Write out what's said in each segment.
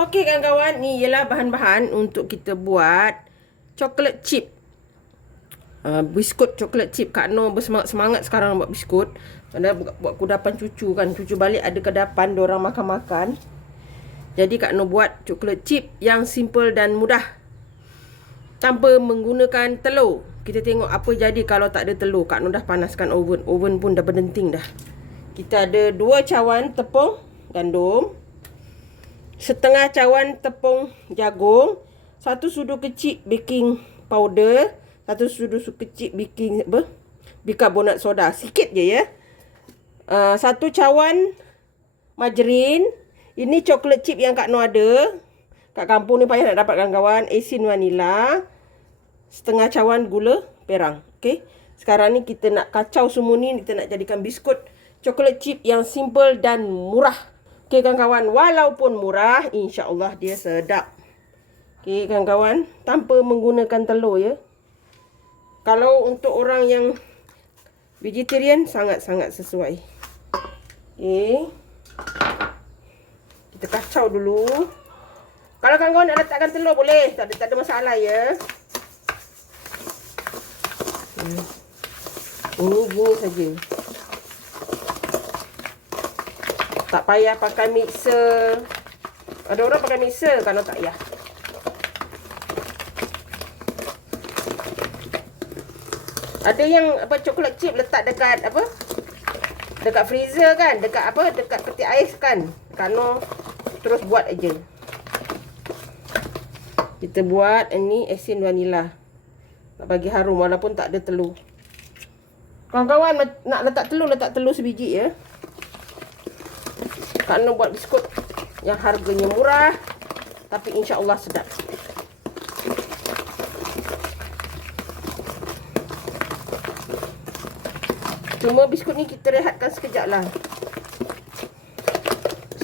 Okey kawan-kawan, ni ialah bahan-bahan untuk kita buat coklat chip. Uh, biskut coklat chip Kak Noh bersemangat-semangat sekarang buat biskut. Ada buat, kudapan cucu kan. Cucu balik ada kedapan orang makan-makan. Jadi Kak Noh buat coklat chip yang simple dan mudah. Tanpa menggunakan telur. Kita tengok apa jadi kalau tak ada telur. Kak Noh dah panaskan oven. Oven pun dah berdenting dah. Kita ada dua cawan tepung gandum setengah cawan tepung jagung, satu sudu kecil baking powder, satu sudu kecil baking apa? bikarbonat soda. Sikit je ya. Uh, satu cawan margarin. Ini coklat chip yang Kak Noh ada. Kat kampung ni payah nak dapat kawan-kawan. Asin vanila. Setengah cawan gula perang. Okay. Sekarang ni kita nak kacau semua ni. Kita nak jadikan biskut coklat chip yang simple dan murah. Okey kawan-kawan, walaupun murah, insya-Allah dia sedap. Okey kawan-kawan, tanpa menggunakan telur ya. Kalau untuk orang yang vegetarian sangat-sangat sesuai. Okey. Kita kacau dulu. Kalau kawan-kawan nak letakkan telur boleh, tak ada tak ada masalah ya. Hmm. Ini gini saja. Tak payah pakai mixer. Ada orang pakai mixer kalau tak payah. Ada yang apa coklat chip letak dekat apa? Dekat freezer kan? Dekat apa? Dekat peti ais kan? Kano terus buat aja. Kita buat ini asin vanila. Nak bagi harum walaupun tak ada telur. Kawan-kawan nak letak telur, letak telur sebiji ya. Kak Nur buat biskut yang harganya murah tapi insya Allah sedap. Cuma biskut ni kita rehatkan sekejap lah.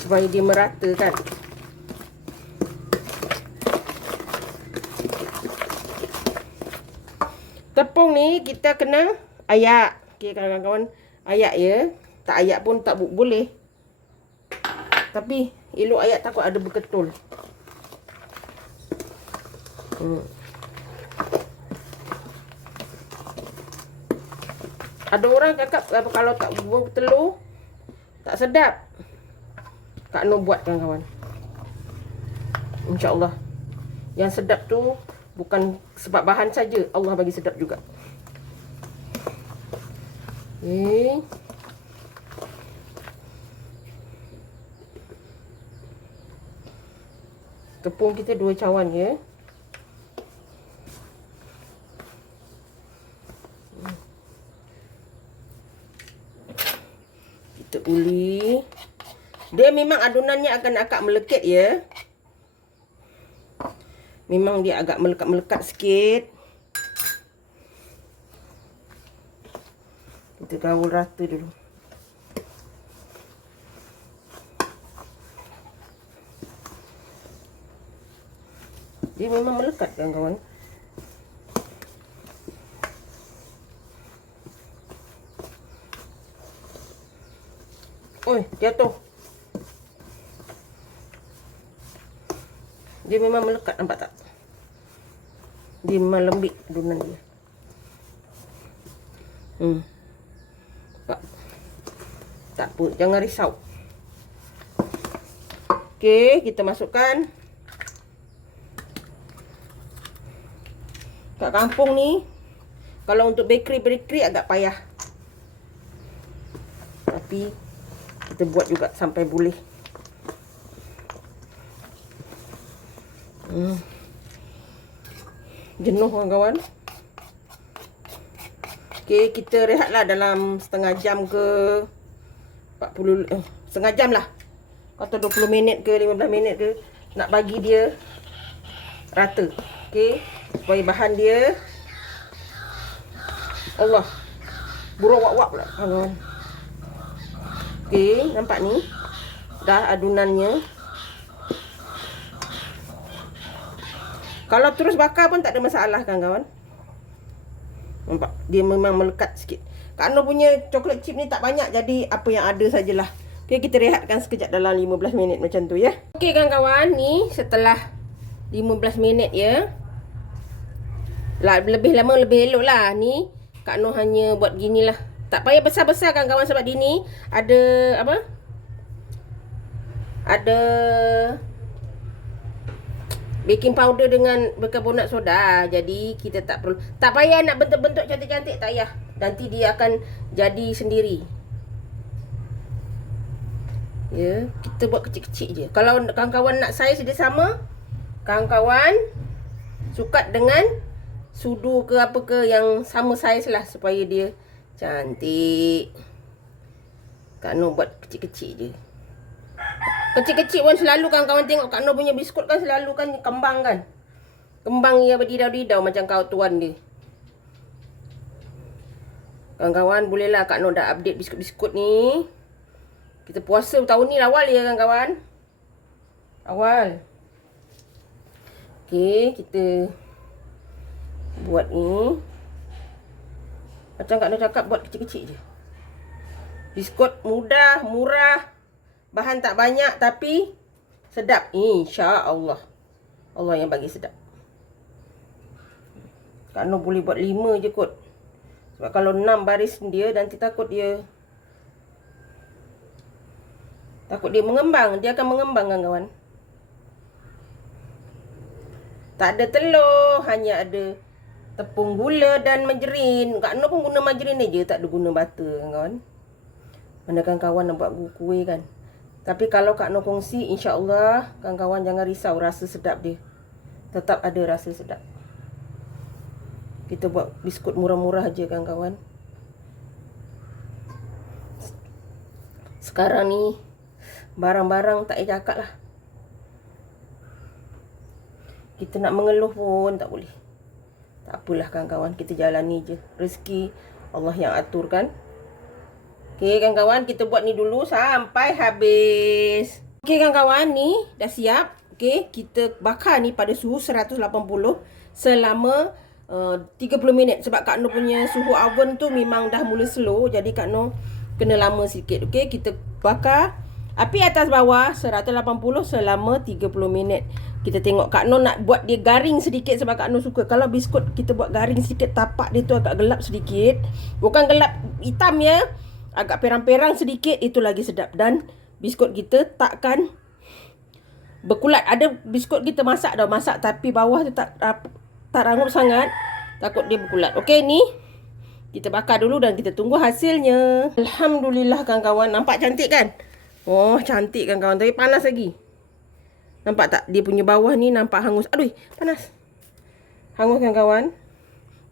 Supaya dia merata kan. Tepung ni kita kena ayak. Okay kawan-kawan. Ayak ya. Tak ayak pun tak boleh. Tapi elok ayat takut ada berketul. Hmm. Ada orang cakap kalau tak buang telur tak sedap. Kak Nur buat kawan-kawan. Insya-Allah. Yang sedap tu bukan sebab bahan saja, Allah bagi sedap juga. Okay. Tepung kita dua cawan ya. Kita uli. Dia memang adunannya akan agak melekit ya. Memang dia agak melekat-melekat sikit. Kita gaul rata dulu. Dia memang melekat kan kawan. Oi, jatuh. Dia memang melekat nampak tak? Dia memang lembik adunan dia. Hmm. Tak. Tak pun, jangan risau. Okey, kita masukkan kat kampung ni kalau untuk bakery-bakery agak payah. Tapi kita buat juga sampai boleh. Hmm. Jenuh kawan-kawan. Okey, kita rehatlah dalam setengah jam ke 40 eh, setengah jam lah. Atau 20 minit ke 15 minit ke nak bagi dia rata. Okey supaya bahan dia. Allah. Buruk wak-wak pula. Kawan okey nampak ni? Dah adunannya. Kalau terus bakar pun tak ada masalah kan kawan nampak? Dia memang melekat sikit. Kak Nur punya coklat chip ni tak banyak jadi apa yang ada sajalah. Okay, kita rehatkan sekejap dalam 15 minit macam tu ya. Okay kawan-kawan, ni setelah 15 minit ya. Lah, lebih lama lebih elok lah. Ni Kak Noh hanya buat gini lah. Tak payah besar-besar kawan-kawan sebab di ni ada apa? Ada baking powder dengan berkarbonat soda. Jadi kita tak perlu tak payah nak bentuk-bentuk cantik-cantik tak payah. Nanti dia akan jadi sendiri. Ya, kita buat kecil-kecil je. Kalau kawan-kawan nak saiz dia sama, kawan-kawan sukat dengan sudu ke apa ke yang sama saiz lah supaya dia cantik. Kak Noh buat kecil-kecil je. Kecil-kecil pun selalu kawan-kawan tengok Kak Noh punya biskut kan selalu kan kembang kan. Kembang ia berdidau-didau macam kau tuan dia. Kawan-kawan bolehlah Kak Noh dah update biskut-biskut ni. Kita puasa tahun ni awal ya kan kawan. Awal. Okey, kita buat ni. Macam Kak Nur cakap buat kecil-kecil je. Biskut mudah, murah. Bahan tak banyak tapi sedap. Insya-Allah. Allah yang bagi sedap. Kak Nur boleh buat lima je kot. Sebab kalau enam baris dia nanti takut dia Takut dia mengembang. Dia akan mengembang kan kawan. Tak ada telur. Hanya ada tepung gula dan majerin. Kak Nur pun guna majerin je. Tak ada guna butter kan kawan. Mana kan kawan nak buat kuih kan. Tapi kalau Kak Nur kongsi. InsyaAllah kawan-kawan jangan risau rasa sedap dia. Tetap ada rasa sedap. Kita buat biskut murah-murah je kan kawan. Sekarang ni Barang-barang tak payah cakap lah. Kita nak mengeluh pun tak boleh. Tak apalah kawan-kawan. Kita jalani je. Rezeki Allah yang aturkan. Okay kawan-kawan. Kita buat ni dulu sampai habis. Okay kawan-kawan. Ni dah siap. Okay. Kita bakar ni pada suhu 180. Selama uh, 30 minit. Sebab Kak Nur punya suhu oven tu memang dah mula slow. Jadi Kak Nur kena lama sikit. Okay. Kita bakar. Api atas bawah 180 selama 30 minit. Kita tengok Kak Nur nak buat dia garing sedikit sebab Kak Nur suka. Kalau biskut kita buat garing sedikit, tapak dia tu agak gelap sedikit. Bukan gelap hitam ya. Agak perang-perang sedikit, itu lagi sedap. Dan biskut kita takkan berkulat. Ada biskut kita masak dah. Masak tapi bawah tu tak, tak rangup sangat. Takut dia berkulat. Okey ni. Kita bakar dulu dan kita tunggu hasilnya. Alhamdulillah kawan-kawan. Nampak cantik kan? Oh, cantik kan kawan. Tapi panas lagi. Nampak tak? Dia punya bawah ni nampak hangus. Aduh, panas. Hangus kan kawan.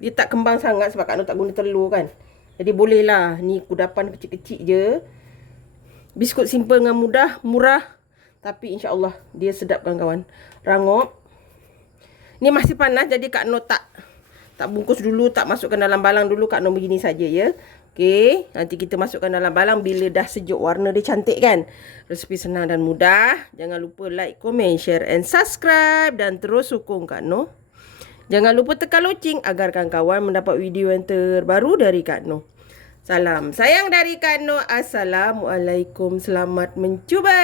Dia tak kembang sangat sebab Kak Nur tak guna telur kan. Jadi bolehlah. Ni kudapan kecil-kecil je. Biskut simple dengan mudah. Murah. Tapi insyaAllah dia sedap kan kawan. Rangup. Ni masih panas jadi Kak Nur tak tak bungkus dulu, tak masukkan dalam balang dulu. Kak Nur begini saja ya. Okey, nanti kita masukkan dalam balang bila dah sejuk warna dia cantik kan. Resepi senang dan mudah. Jangan lupa like, komen, share and subscribe dan terus sokong Kak Noh. Jangan lupa tekan loceng agar kawan-kawan mendapat video yang terbaru dari Kak Noh. Salam sayang dari Kak Noh. Assalamualaikum. Selamat mencuba.